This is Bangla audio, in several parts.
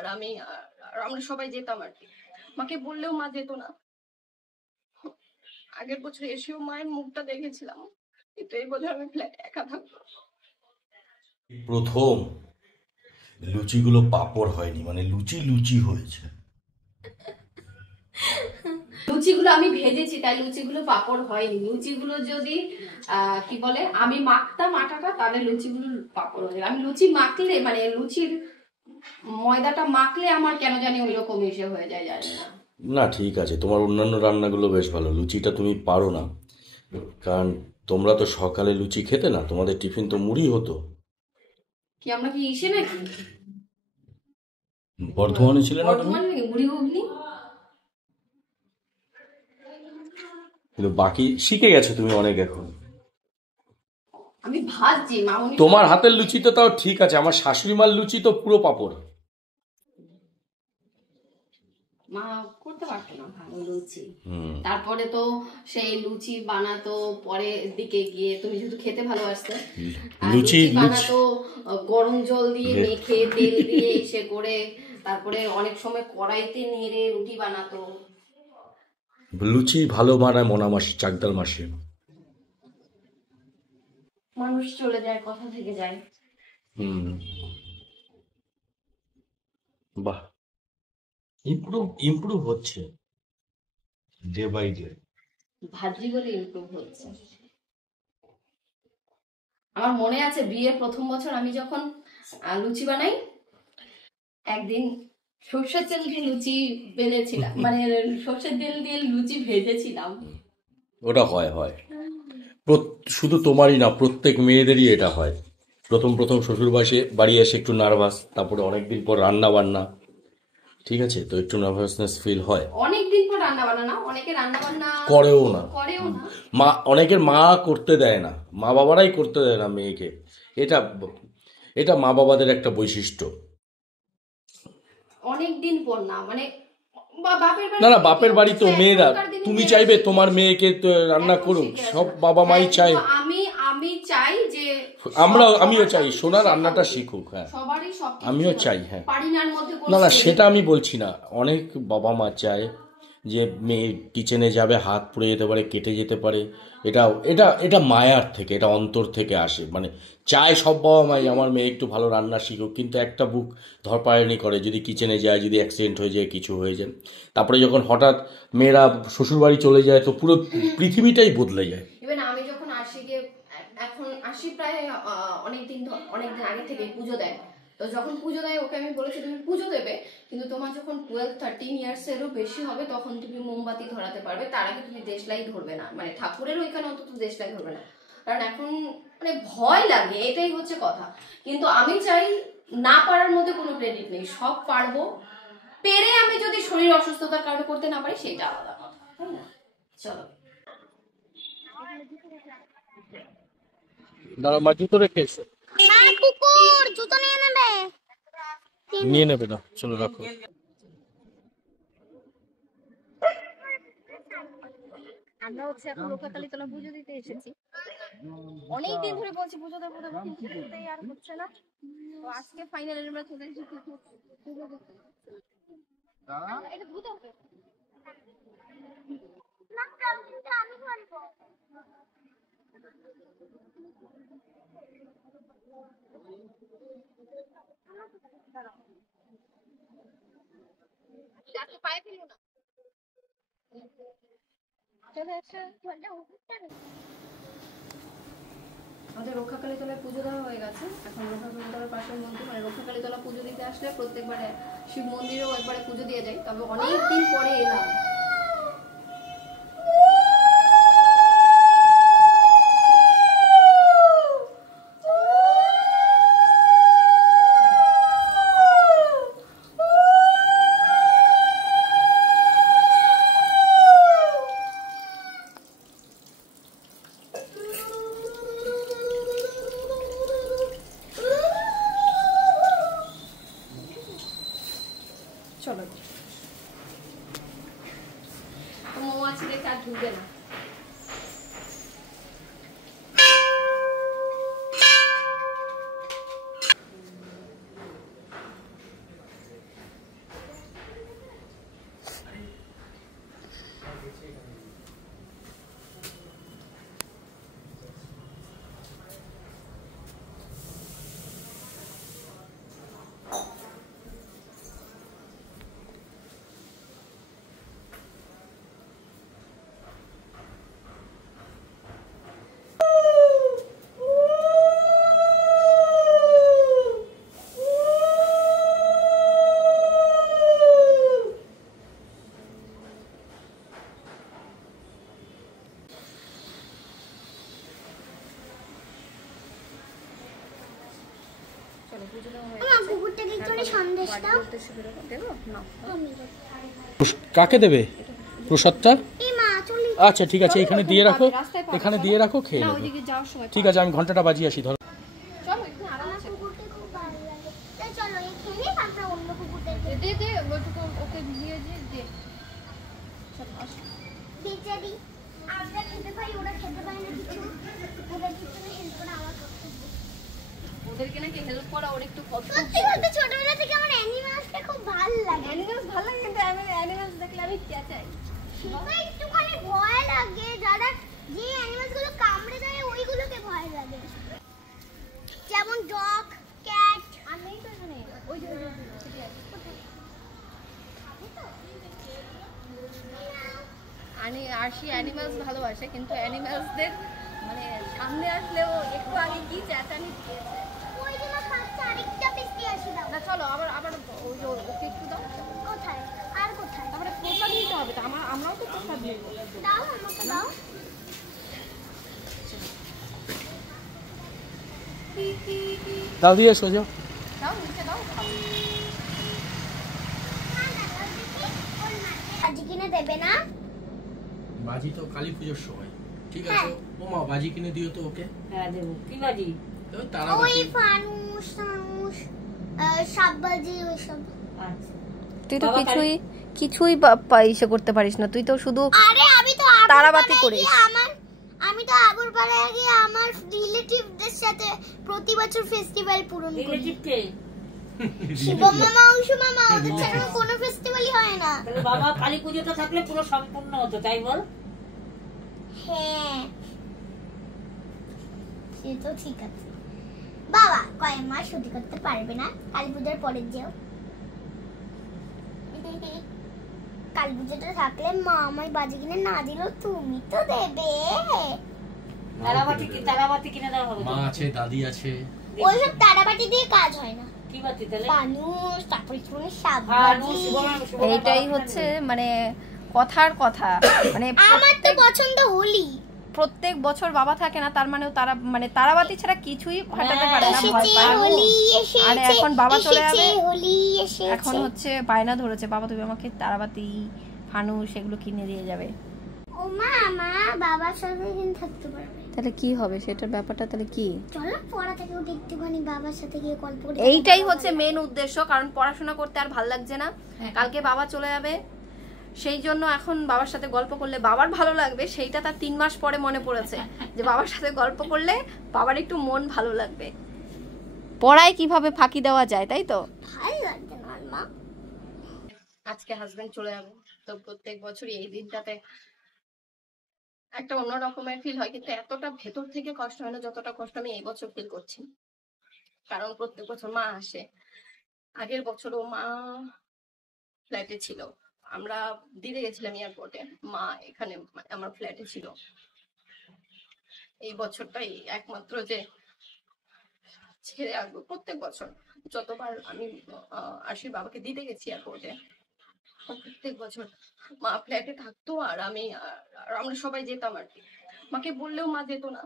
আর আমরা সবাই যেতাম আর কি। মাকে বললেও মা যেত না। আগের বছর এসেও মায়ের মুখটা দেখেছিলাম, কিন্তু এই বছর আমি ফ্ল্যাটে একা থাকবো। প্রথম লুচিগুলো পাঁপড় হয়নি, মানে লুচি লুচি হয়েছে। লুচিগুলো আমি ভেজেছি তাই লুচিগুলো পাঁপড় হয়নি। লুচিগুলো যদি কি বলে আমি মাখতাম আটাটা, তাহলে লুচিগুলো পাঁপড় হয়ে যাবে। আমি লুচি মাখলে মানে লুচির ময়দাটা মাখলে আমার কেন জানি ওই রকম এসে হয়ে যায়, জানি না। না ঠিক আছে, তোমার অন্যান্য রান্নাগুলো বেশ ভালো, লুচিটা তুমি পারো না। কারণ তোমরা তো সকালে লুচি খেতে না, তোমাদের টিফিন তো মুড়ি হতো। কি আমরা কি ইসে নাকি বর্ধমানে ছিলে না তুমি? বর্ধমান নাকি মুড়ি ঘুগনি? কিন্তু বাকি শিখে গেছো তুমি অনেক এখন। আমি ভাজছি মামুনি। তোমার হাতের লুচি তো তাও ঠিক আছে, আমার শাশুড়ি মার লুচি তো পুরো পাঁপড়। মা করতে পারতো না ভালো লুচি। তারপরে তো সেই লুচি বানাতো পরের দিকে গিয়ে, তুমি যেহেতু খেতে ভালোবাসতে, লুচি বানাতো গরম জল দিয়ে মেখে তেল দিয়ে এসে করে, তারপরে অনেক সময় কড়াইতে নেড়ে রুটি বানাতো। লুচি ভালো বানায় মোনা মাসি, চাকদাল মাসি। মানুষ চলে যায়, কথা থেকে যায়। বাহ, ইমপ্রুভ ইমপ্রুভ হচ্ছে ডে বাই ডে। ভাজি বলে ইমপ্রুভ হচ্ছে। আমার মনে আছে বিয়ের প্রথম বছর আমি যখন লুচি বানাই, একদিন সর্ষের তেল দিয়ে লুচি বেলেছিলাম, মানে সর্ষের তেল দিয়ে লুচি ভেজেছিলাম। ওটা হয় হয়, শুধু তোমারই না, প্রত্যেক মেয়েদেরই এটা হয়। প্রথম প্রথম শ্বশুর বাড়ি এসে একটু নার্ভাস, তারপরে অনেকদিন পর রান্না বান্না, ঠিক আছে, তো একটু নার্ভাসনেস ফিল হয়। অনেকদিন পর রান্না বান্না না, অনেকে রান্না বান্না করেও না, মা অনেকের মা করতে দেয় না, মা বাবারাই করতে দেয় না মেয়েকে। এটা এটা মা বাবাদের একটা বৈশিষ্ট্য। অনেকদিন পর না, মানে না না, বাপের বাড়ি তো মেয়েরা, তুমি চাইবে তোমার মেয়েকে রান্না করুক, সব বাবা মাই চায়। আমি চাই যে আমিও চাই সোনার রান্নাটা শিখুক, হ্যাঁ সবারই সব, আমিও চাই, হ্যাঁ। পারিনার মধ্যে না না, সেটা আমি বলছি না, অনেক বাবা মা চায় যে মেয়ে কিচেনে যাবে, হাত পুড়ে যেতে পারে, কেটে যেতে পারে। এটা এটা এটা মায়ার থেকে, এটা অন্তর থেকে আসে, মানে চায় সব বাবা মাই আমার মেয়ে একটু ভালো রান্না শিখুক, কিন্তু একটা বুক ধরপাড়ানি করে যদি কিচেনে যায়, যদি অ্যাক্সিডেন্ট হয়ে যায়, কিছু হয়ে যায়, তারপরে যখন হঠাৎ মেয়েরা শ্বশুরবাড়ি চলে যায় তো পুরো পৃথিবীটাই বদলে যায়। আমি যখন আসি গিয়ে, এখন আসি প্রায় অনেকদিন আগে থেকে পুজো দেয়, তো যখন পুজো দেয় ওকে আমি বলেছি তুমি পুজো দেবে, কিন্তু তোমার যখন 12-13 ইয়ার্সেরও বেশি হবে তখন তুমি মোমবাতি ধরাতে পারবে, তার আগে তুমি দেশলাই ধরবে না, মানে ঠাকুরের ওইখানে অন্তত দেশলাই ধরবে না। কারণ এখন মানে ভয় লাগে, এটাই হচ্ছে কথা। কিন্তু আমি চাই, না পারার মধ্যে কোনো ক্রেডিট নেই, সব পারবো। পেরে আমি যদি শরীর অসুস্থতার কারণে করতে না পারি সেটা আলাদা কথা, তাই না? চলো দাঁড়া, মা জুতো রেখে এসো। কুকুর জুতো নিয়ে নেবে না, চলো রাখো। আমরা হচ্ছে এখন রক্ষাকালীতলা পুজো দিতে এসেছি, অনেকদিন ধরে বলছি পুজো দেবো দেবো, কিন্তু কিছুতেই আর হচ্ছে না। তো আজকে ফাইনালি আমরা চলে এসেছি পুজো দিতে। এটা ধুতে হবে না, কিন্তু আমি বলবো পায়ে ফেলো না। আমাদের রক্ষাকালীতলায় পুজো দেওয়া হয়ে গেছে, এখন রক্ষাকালীতলার পাশের মন্দির, মানে রক্ষাকালীতলা পুজো দিতে আসলে প্রত্যেকবারে শিব মন্দিরেও একবারে পুজো দিয়ে যায়, তবে অনেকদিন পরে এলাম। চলো, মৌমাছি দেখে আর ঢুকবে না। বাড়ির উদ্দেশ্যে বেরোবো, দেবো না? কাকে দেবে প্রসাদটা? এই মা চলি। আচ্ছা ঠিক আছে, এখানে দিয়ে রাখো, রাস্তায় পাবে, এখানে চলো। দিয়ে রাখো, খেয়ে না, নেবো। ওইদিকে যাওয়ার সময় ঠিক আছে, আমি ঘন্টাটা বাজিয়ে আসি, ধরো। চলো, এখানে আরাম আমার আছে। কুকুরকে খুব ভালো লাগে। তাই চলো এই খেয়ে নিই, তারপরে অন্য কুকুরদেরকে দে দে, ওইটুকু ওকে দিয়ে দে। চলো, আসো। বেচারি আমরা খেতে পাই, ওরা খেতে পায় না কিছু। ওদের পিছনে হেল্প করা আমার কর্তব্য। ওদেরকে নাকি হেল্প করা ওর একটু কষ্ট। সত্যি বলতে ছোটবেলা থেকে আমার অ্যানিমালসটা খুব ভালো লাগে। অ্যানিমেলস ভালো লাগে, কিন্তু আমি অ্যানিমেলস দেখলে আমি চেঁচাই। সেটা একটুখানি ভয় লাগে, যারা যে অ্যানিমালস গুলো কামড়ে দেয় ওইগুলোকে ভয় লাগে, যেমন ডগ, ক্যাট। আর নেই তো এখানে, ওই যে আরশি অ্যানিমালস ভালোবাসে, কিন্তু অ্যানিমালসদের মানে সামনে আসলেও একটু আগে কি চেঁচানি দিয়েছে। ওই জন্য খাচ্ছে, আরেকটা পিস্তি আসি দাও। না চলো, আবার ওই যে ওকে একটু দাও। কোথায় আর কোথায়? তারপরে প্রসাদ নিতে হবে তো, আমরাও তো প্রসাদ নিব। দাও আমাকে দাও। দাও, দিয়ে এসো, যাও। দাও, নিচে দাও, খাবো। আজ কিনে দেবে না? বাজি তো কালী পুজোর সময়, ঠিক আছে। ও মা, বাজি কিনে দিও তো ওকে। হ্যাঁ দেবো। কি বাজি? ওই তারা ওই বাজি। ফানুস টানুস, সাববাজি ওইসব। আচ্ছা। তুই তো বাবা কিছুই ইসে করতে পারিস না, তুই তো শুধু আরে আমি তো তারাবাতি করিস। আমি তো আগরপাড়ায় গিয়ে আমার রিলেটিভদের সাথে প্রতি বছর ফেস্টিভ্যাল পূরণ করি। রিলেটিভ কে? শিবম মামা, অংশু মামা, ওদের ছাড়া আমার কোনো ফেস্টিভ্যালই হয় না। তাহলে বাবা কালী পুজোটা থাকলে পুরো সম্পূর্ণ হতো, তাই বল? হ্যাঁ সে তো ঠিক আছে। বাবা কয়েক মাস ছুটি করতে পারবে না, কালী পূজার পরে যেও। কালী পুজোটা থাকলে মা আমায় বাজি কিনে না দিল, তুমি তো দেবে। তারাবাতি কিনে দেওয়া হবে। মা আছে, দাদি আছে। ওইসব তারাবাটি দিয়ে কাজ হয় না। কি বাতি তাহলে? ফানুস, তারপরে কোনো ফানুস, সাববাজি। এইটাই হচ্ছে মানে কথার কথা। মানে আমার তো পছন্দ হোলি। প্রত্যেক বছর বাবা থাকে না, তার মানে তারাবাতি ছাড়া কিছুই ফাটাতে পারে না, ভয় এসেছে পায়। হোলি, এসেছে আরে এখন বাবা চলে যাবে, হোলি এসেছে। এখন হচ্ছে বায়না ধরেছে, বাবা তুমি আমাকে তারাবাতি, ফানুস এগুলো কিনে দিয়ে যাবে। ও মা, মা বাবার সাথে দিন থাকতে পারবে। তাহলে কি হবে সেটার ব্যাপারটা, তাহলে কি? চলো পড়া থেকে উঠে একটুখানি বাবার সাথে গিয়ে গল্প করি। এইটাই হচ্ছে মেন উদ্দেশ্য, কারণ পড়াশোনা করতে আর ভাল লাগছে না। কালকে বাবা চলে যাবে, সেই জন্য এখন বাবার সাথে গল্প করলে বাবার ভালো লাগবে, সেইটা তার 3 মাস পরে মনে পড়েছে যে বাবার সাথে গল্প করলে বাবার একটু মন ভালো লাগবে। পড়ায় কিভাবে ফাঁকি দেওয়া যায়, তাই তো? ভালো লাগছে না মা। আজকে হাজবেন্ড চলে যাবে, তো প্রত্যেক বছরই এই দিনটাতে একটা অন্য রকমের ফিল হয়, কিন্তু এতটা ভেতর থেকে কষ্ট হয় না যতটা কষ্ট আমি এই বছর ফিল করছি। কারণ প্রত্যেক বছর মা আসে, আগের বছরও মা ফ্ল্যাটে ছিল, আমরা দিতে গেছিলাম এয়ারপোর্টে, মা এখানে মানে আমার ফ্ল্যাটে ছিল। এই বছরটাই একমাত্র যে ছেড়ে আসবো। প্রত্যেক বছর যতবার আমি আশির বাবাকে দিতে গেছি এয়ারপোর্টে, প্রত্যেক বছর মা ফ্ল্যাটে থাকতো আর আমরা সবাই যেতাম আর কি। মাকে বললেও মা যেত না।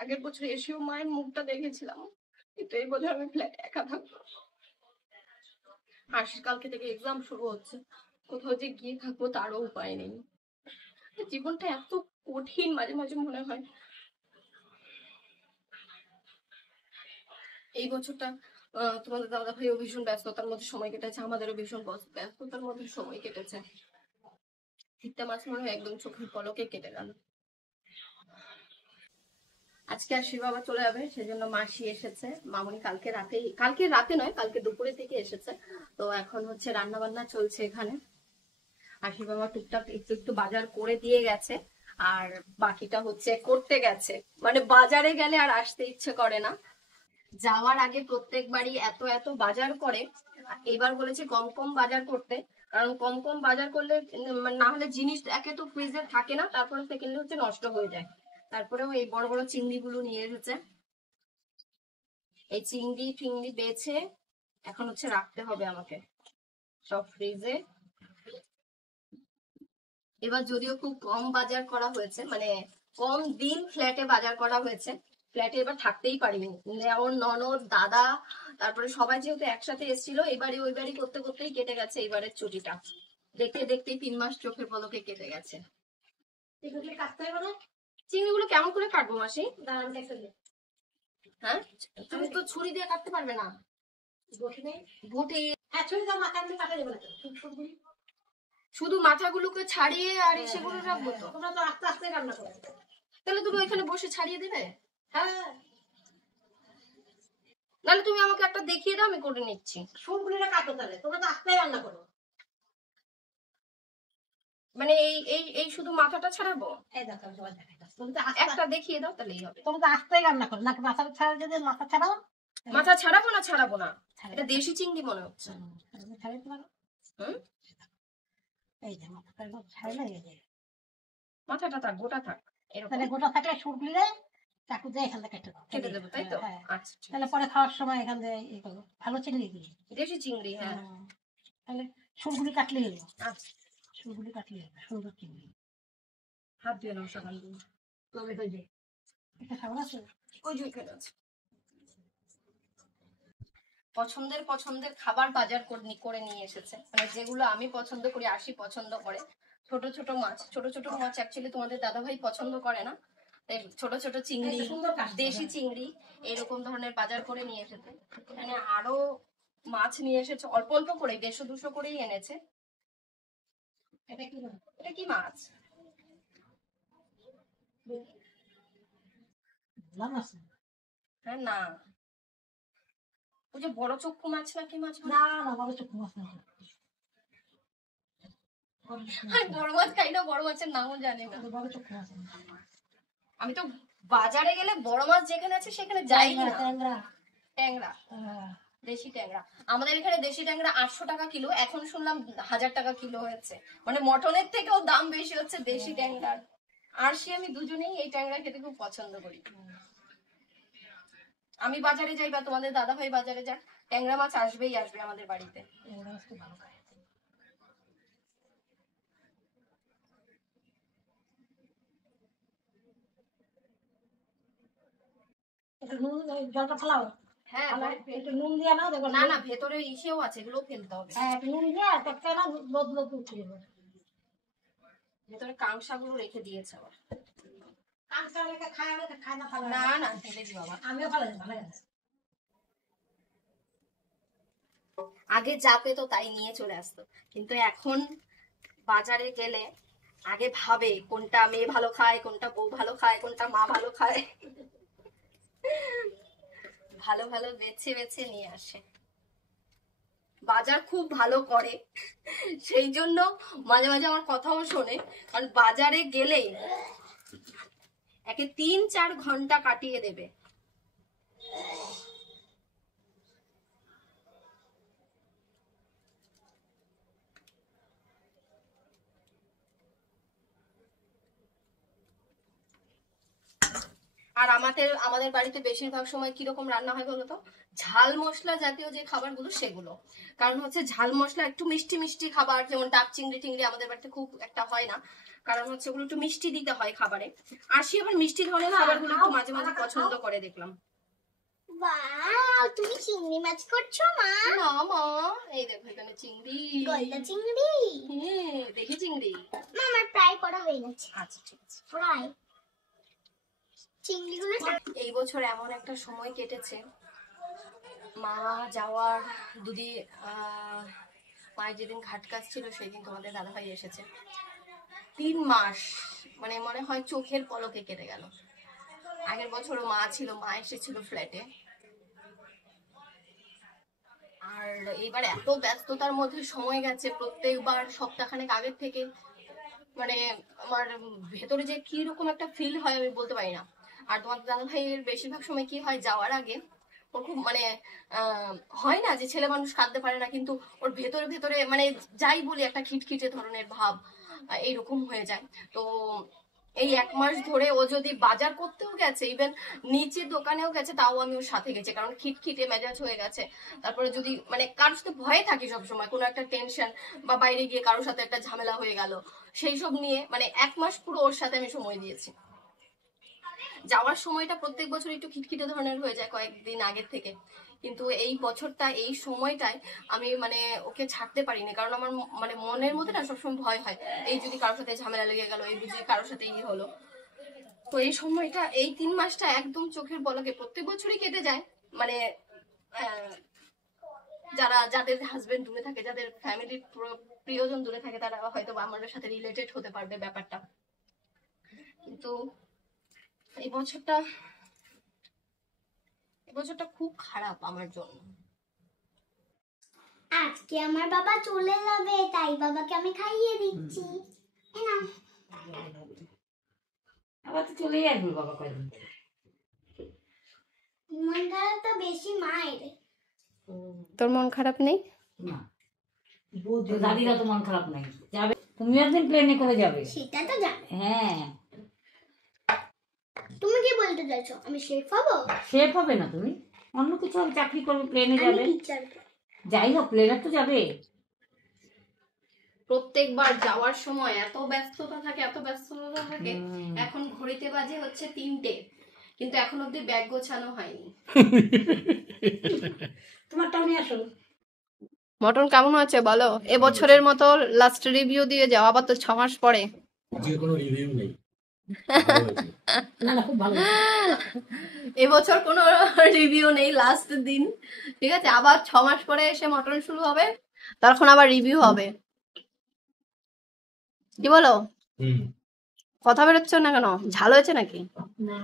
আগের বছর এসেও মায়ের মুখটা দেখেছিলাম, কিন্তু এই বছর আমি ফ্ল্যাটে একা থাকবো। আশির কালকে থেকে এক্সাম শুরু হচ্ছে, কোথাও যে গিয়ে থাকবো তারও উপায় নেই। জীবনটা এত কঠিন, মাঝে মাঝে মনে হয়। এই বছরটা তোমাদের দাদা ভাইও ভীষণ ব্যস্ততার মধ্যে সময় কেটেছে, আমাদেরও ভীষণ ব্যস্ততার মধ্যে সময় কেটেছে। 3টা মাস মনে হয় একদম চোখের পলকে কেটে গেল। আজকে আশির বাবা চলে যাবে, সেজন্য মাসি এসেছে। মামুনি কালকে রাতে নয়, কালকে দুপুরে থেকে এসেছে। তো এখন হচ্ছে রান্না বান্না চলছে এখানে। আশির বাবা টুকটাক একটু বাজার করে দিয়ে গেছে, আর বাকিটা হচ্ছে করতে গেছে। মানে বাজারে গেলে আর আসতে ইচ্ছে করে না। যাওয়ার আগে প্রত্যেকবারই এত বাজার করে, এবার বলেছে কম কম বাজার করতে, কারণ কম কম বাজার করলে না হলে জিনিস একে তো ফ্রিজে থাকে না, তারপরে সেকেন্ডে হচ্ছে নষ্ট হয়ে যায়। তারপরেও এই বড় বড় চিংড়ি গুলো নিয়ে এসেছে। এই চিংড়ি বেছে এখন হচ্ছে রাখতে হবে আমাকে সব ফ্রিজে। এবার যদিও খুব কম বাজার করা হয়েছে, মানে কম দিন ফ্ল্যাটে বাজার করা হয়েছে, ফ্ল্যাটে এবার থাকতেই পারিনি। যেমন ননদ, দাদা, তারপরে সবাই যেহেতু একসাথে এসেছিল, এবারে ওই বাড়ি করতে করতেই কেটে গেছে এইবারের ছুটিটা। দেখতে দেখতেই 3 মাস চোখের পলকে কেটে গেছে। চিংড়িগুলো কেমন করে কাটবো মাসি? হ্যাঁ, তুমি তো ছুরি দিয়ে কাটতে পারবে না। ঘুটে শুধু মাথাগুলোকে ছাড়িয়ে আর সেগুলো রাখবো তো। তাহলে তুমি ওইখানে বসে ছাড়িয়ে দেবে? হ্যাঁ, নাহলে তুমি আমাকে একটা দেখিয়ে দাও, আমি করে নিচ্ছি। সুরগুলিটা কাটো, তাহলে তোমরা তো আস্তে রান্না করো। মানে এই এই এই শুধু মাথাটা ছাড়াবো? এই দেখো, সবাই দেখাইতাছে। তুমি তো একটা দেখিয়ে দাও, তাহলেই হবে। তোমরা তো আস্তে রান্না করো নাকি? মাথা ছাড়া, যদি মাথা ছাড়াও। মাথা ছাড়াবো না? ছাড়াবো না, এটা দেশি চিংড়ি মনে হচ্ছে। ছাড়াইতে পারো। হুম, এই যে মাথাটা ছাড়লে, এই যে মাথাটা থাক, গোটা থাক এরকম। তাহলে গোটা থাকলে সুরগুলিরে চাকু দিয়ে এখান থেকে কেটে দাও। কেটে দেবো, তাই তো? হ্যাঁ। আচ্ছা, ঠিক তাহলে পরে খাওয়ার সময় এখান থেকে ই করবো। ভালো চিংড়ি দিয়ে দেশি চিংড়ি। হ্যাঁ, তাহলে সুরগুলি কাটলে হলো। আচ্ছা, সুরগুলি কাটলে হলো, সুন্দর চিংড়ি। হাত দিয়ে নাও সকাল দিয়ে। তবে ওই যে এটা খাবার আছে, ওই যে ওইখানে আছে। পছন্দের পছন্দের খাবার বাজার করে নিয়ে এসেছে, মানে যেগুলো আমি পছন্দ করি, আশি পছন্দ করে। ছোট ছোট মাছ, ছোট ছোট মাছ অ্যাকচুয়ালি তোমাদের দাদাভাই পছন্দ করে না, তাই ছোট ছোট চিংড়ি, দেশি চিংড়ি এরকম ধরনের বাজার করে নিয়ে এসেছে। এখানে আরো মাছ নিয়ে এসেছে, অল্প অল্প করে, 150-200 করেই এনেছে। এটা কি বলে? এটা কি মাছ? লাল আছে হ্যাঁ, না ওই যে বড় চক্ষু মাছ না কি মাছ? না, না বড় চোখ মাছ না। বড় মাছ খাই না, বড় মাছের নামও জানি না। বড় চোখ মাছ না। আমি তো বাজারে গেলে বড় মাছ যেখানে আছে সেখানে যাই না। ট্যাংরা। ট্যাংরা, হ্যাঁ। দেশি ট্যাংরা। আমাদের এখানে দেশি ট্যাংরা 800 টাকা কিলো, এখন শুনলাম 1000 টাকা কিলো হয়েছে। মানে মটনের থেকেও দাম বেশি হচ্ছে দেশি ট্যাংরার। আর আমি দুজনেই এই ট্যাংরা খেতে খুব পছন্দ করি। আমি বাজারে যাই বা তোমাদের দাদা ভাই বাজারে যাক, ট্যাংরা মাছ আসবেই আসবে আমাদের বাড়িতে। ট্যাংরা মাছ খুব ভালো খায়। একটু নুন, জলটা ফেলাও। হ্যাঁ, একটু নুন দিয়ে নাও, দেখো। না না, ভেতরে ইসেও আছে, এগুলো ফেলতে হবে। হ্যাঁ, একটু নুন দিয়ে টকটা না, বদলে উঠে যাবে। ভেতরে কাংসাগুলো রেখে দিয়েছে আবার। কাঁচা রেখে খায়, অনেকে খায় না, ফেলে না না। না, ফেলে দিও আবার। আমিও ফেলে দিই, ভালো আছে। আগে যা পেতো তাই নিয়ে চলে আসতো, কিন্তু এখন বাজারে গেলে আগে ভাবে কোনটা মেয়ে ভালো খায়, কোনটা বউ ভালো খায়, কোনটা মা ভালো খায়। ভালো ভালো বেছে বেছে নিয়ে আসে। বাজার খুব ভালো করে, সেই জন্য মাঝে মাঝে আমার কথাও শোনে। কারণ বাজারে গেলেই একে 3-4 ঘন্টা কাটিয়ে দেবে। আর আমাদের বাড়িতে বেশিরভাগ সময় কিরকম রান্না হয় বলতো? ঝাল মশলা জাতীয় যে খাবারগুলো সেগুলো। কারণ হচ্ছে ঝাল মশলা একটু মিষ্টি মিষ্টি খাবার, যেমন ডাব চিংড়ি টিংড়ি আমাদের বাড়িতে খুব একটা হয় না, কারণ হচ্ছে ওগুলো একটু মিষ্টি দিতে হয় খাবারে। আর সে আবার মিষ্টি ধরনের খাবারগুলো একটু মাঝে মাঝে পছন্দ করে দেখলাম। বাহ, তুমি চিংড়ি মাছ করছো মা? না মা, এই দেখো এখানে চিংড়ি। গলদা চিংড়ি? হ্যাঁ, দেখি চিংড়ি। মা, আমার প্রায় করা হয়ে গেছে। আচ্ছা, ঠিক আছে। প্রায় চিংড়িগুলো এই বছর এমন একটা সময় কেটেছে, মা যাওয়ার দুদিন, মায়ের যেদিন ঘাট কাজ ছিল সেদিন তোমাদের দাদাভাই এসেছে। 3 মাস মানে মনে হয় চোখের পলকে কেটে গেল। আগের বছরও মা ছিল, মা এসেছিল ফ্ল্যাটে। আর এইবার এত ব্যস্ততার মধ্যে সময় গেছে, প্রত্যেকবার সপ্তাহখানেক আগের থেকে মানে আমার ভেতরে যে কি রকম একটা ফিল হয় আমি বলতে পারি না। আর তোমার দাদা ভাইয়ের বেশিরভাগ সময় কি হয়, যাওয়ার আগে ওর খুব মানে হয় না যে ছেলে মানুষ কাঁদতে পারে না, কিন্তু ওর ভেতরে ভেতরে মানে যাই বলি একটা খিটখিটে ধরনের ভাব এইরকম হয়ে যায়। তো এই 1 মাস ধরে ও যদি বাজার করতেও গেছে, ইভেন নিচে দোকানেও গেছে, তাও আমি ওর সাথে গেছি, কারণ খিটখিটে মেজাজ হয়ে গেছে। তারপরে যদি মানে কারোর সাথে ভয়ে থাকি সবসময়, কোনো একটা টেনশন বা বাইরে গিয়ে কারোর সাথে একটা ঝামেলা হয়ে গেল, সেই সব নিয়ে মানে 1 মাস পুরো ওর সাথে আমি সময় দিয়েছি। যাওয়ার সময়টা প্রত্যেক বছর একটু খিটখিটে ধরনের হয়ে যায় কয়েকদিন আগের থেকে, কিন্তু এই বছরটা এই সময়টায় আমি মানে ওকে ছাড়তে পারিনি, কারণ আমার মানে মনের মধ্যে না সবসময় ভয় হয়, এই যদি কারোর সাথে ঝামেলা লেগে গেল, এই বুঝি কারোর সাথে ইয়ে হলো। তো এই সময়টা, এই 3 মাসটা একদম চোখের পলকে প্রত্যেক বছরই কেটে যায়। মানে যাদের হাজবেন্ড দূরে থাকে, যাদের ফ্যামিলির প্রিয়জন দূরে থাকে, তারা হয়তো আমাদের সাথে রিলেটেড হতে পারবে ব্যাপারটা। কিন্তু এই বছরটা খুব খারাপ আমার জন্য। আজকে আমার বাবা চলে যাবে, তাই বাবাকে আমি খাইয়ে দিচ্ছি। এই নাও। আবার তো চলেই আসবে বাবা কয়দিন। মন খারাপ তো বেশি মায়ের। তোর মন খারাপ নেই? না, দাদিরা তো মন খারাপ নাই, যাবে। তুমি একদিন প্লেনে করে যাবে। সেটা তো জানি। হ্যাঁ, তুমি কি বলতে চাইছো, আমি শেফ হবো? শেফ হবে না, তুমি অন্য কিছু হবে, চাকরি করবে, প্লেনে আমি যাবে। টিচার। যাই হোক, প্লেনে তো যাবে। প্রত্যেকবার যাওয়ার সময় এত ব্যস্ততা থাকে, এখন ঘড়িতে বাজে হচ্ছে 3টে, কিন্তু এখন অব্দি ব্যাগ গোছানো হয়নি। তোমারটাও নিয়ে আসো। মটন কেমন আছে বলো? এবছরের মতো লাস্ট রিভিউ দিয়ে যাও, আবার তো 6 মাস পরে। যে কোনো রিভিউ নেই। না না, খুব ভালো। এবছর কোনো রিভিউ নেই, লাস্ট দিন, ঠিক আছে? আবার 6 মাস পরে এসে মটন শুরু হবে, তখন আবার রিভিউ হবে। কি বলো? কথা বেরোচ্ছে না কেন? ঝাল হয়েছে নাকি? না